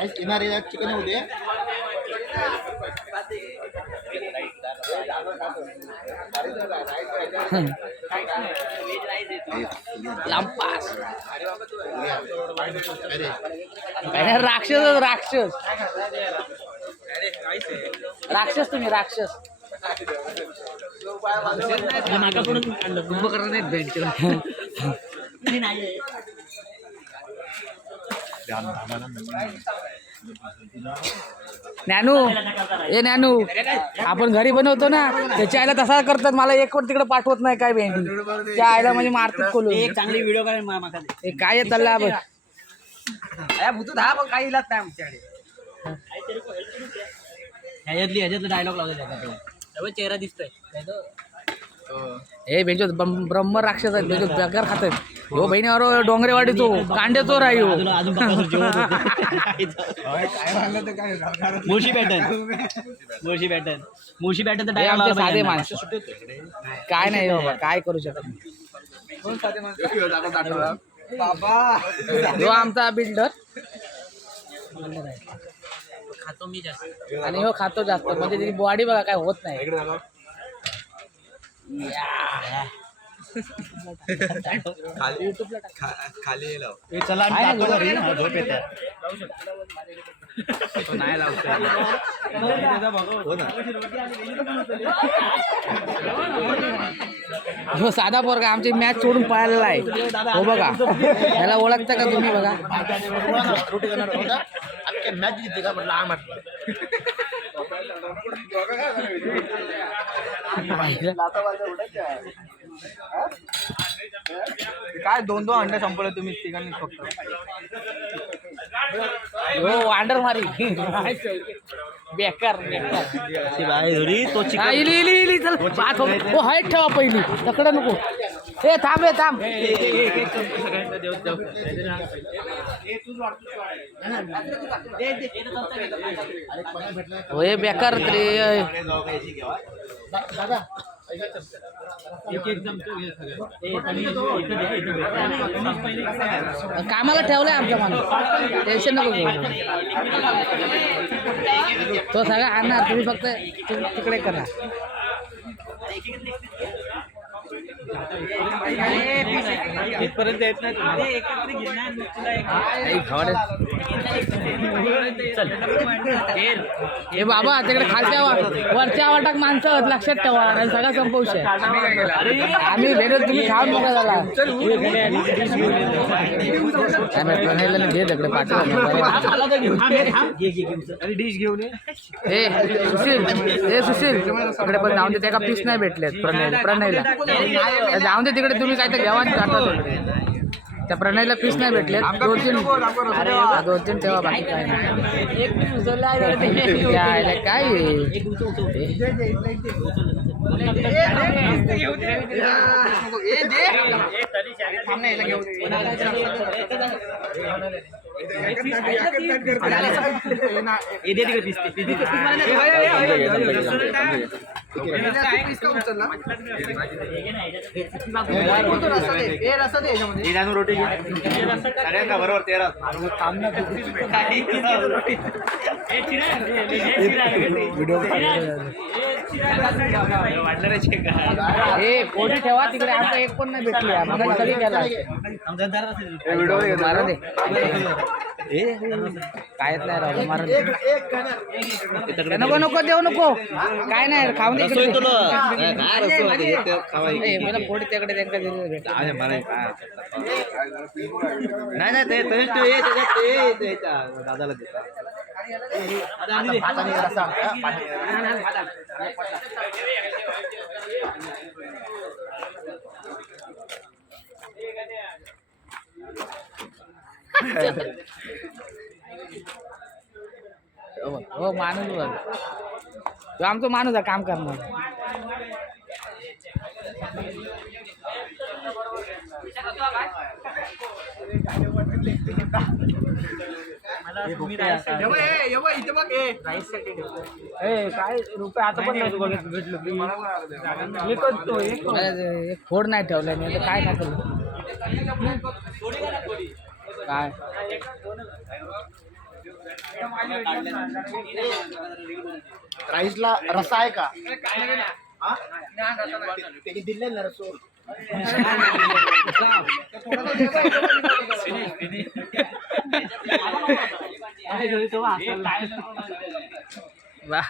Rice येणार आहे chicken होऊ दे. लांपास राक्षस राक्षस राक्षस तुम्ही राक्षस ज्ञानू ए ज्ञानू आपण घरी बनवतो ना त्याच्या आईला तसा करतात. मला एक वर तिकडे पाठवत नाही काय भेंडी त्या आईला म्हणजे मारतात खोलून. एक चांगली व्हिडिओ हे काय चालला बघ भूतू दहा पण काही इलाज नाही आमच्याकडे. ह्याच्यातलं डायलॉग लावलेला चेहरा दिसतोय हे बेंचो ब्रह्म राक्षस आहेत बेंचो बेकार खात आहेत हो बहिणीवर डोंगरेवाडी तो कांडे चोर आहे मुळशी पॅटर्न तर आमचे साधे माणसं काय नाही बाबा काय करू शकत जो आमचा बिल्डर खातो मी जास्त आणि हो खातो जास्त म्हणजे त्याची बॉडी बघा काय होत नाही. खाली चला झोप येते नाही लावतो हो साधा पोरगा आमची मॅच सोडून पळालेला आहे हो बघा याला ओळखता का तुम्ही बघा मॅच जिथे का म्हटलं आम काय 2-2 अंडे संपवले तुम्ही तिघांनी फक्त. हो वांडर मारी बेकार इली चल बात हो हाईट ठेवा पहिली तकडं नको हे थांब हे थांब हो हे बेकार रे कामाला ठेवलंय आमच्या माणूस टेन्शन नको घेऊ तो सगळं आणणार तुम्ही फक्त तिकडे करा. इथपर्यंत येत नाही हे बाबा तिकडे खालच्या वरच्या वाटाक माणसं आहेत लक्षात ठेवा आणि सगळा संपवशे आम्ही भेटत तुम्ही खाऊन बघा झाला प्रणयला घे तिकडे डिश घेऊन हे सुशील तिकडे पण जाऊन दे त्या पीस नाही भेटलेत प्रणयला जाऊन दे तिकडे तुम्ही काय तर घ्यावा त्या प्रणयला पीस नाही भेटले 2-3 ठेवा बाकी काय नाही काय रोटी बरोबर 13 हे कोणी ठेवा तिकडे आता एक पण नाही भेटली आम्हाला सगळी गेला मारा दे कायच नाही राहू मारा नको नको देऊ नको काय नाही खाऊन दे मला पोटी त्याकडे नाही दादाला देता हो माणूस बघ तो आमचा माणूस आहे काम करणार काय रुपये आता पण नाही फोड नाही ठेवलाय मी आता काय टाकलं काय राईसला रसा आहे का हा? त्याची दिले ना रसो वा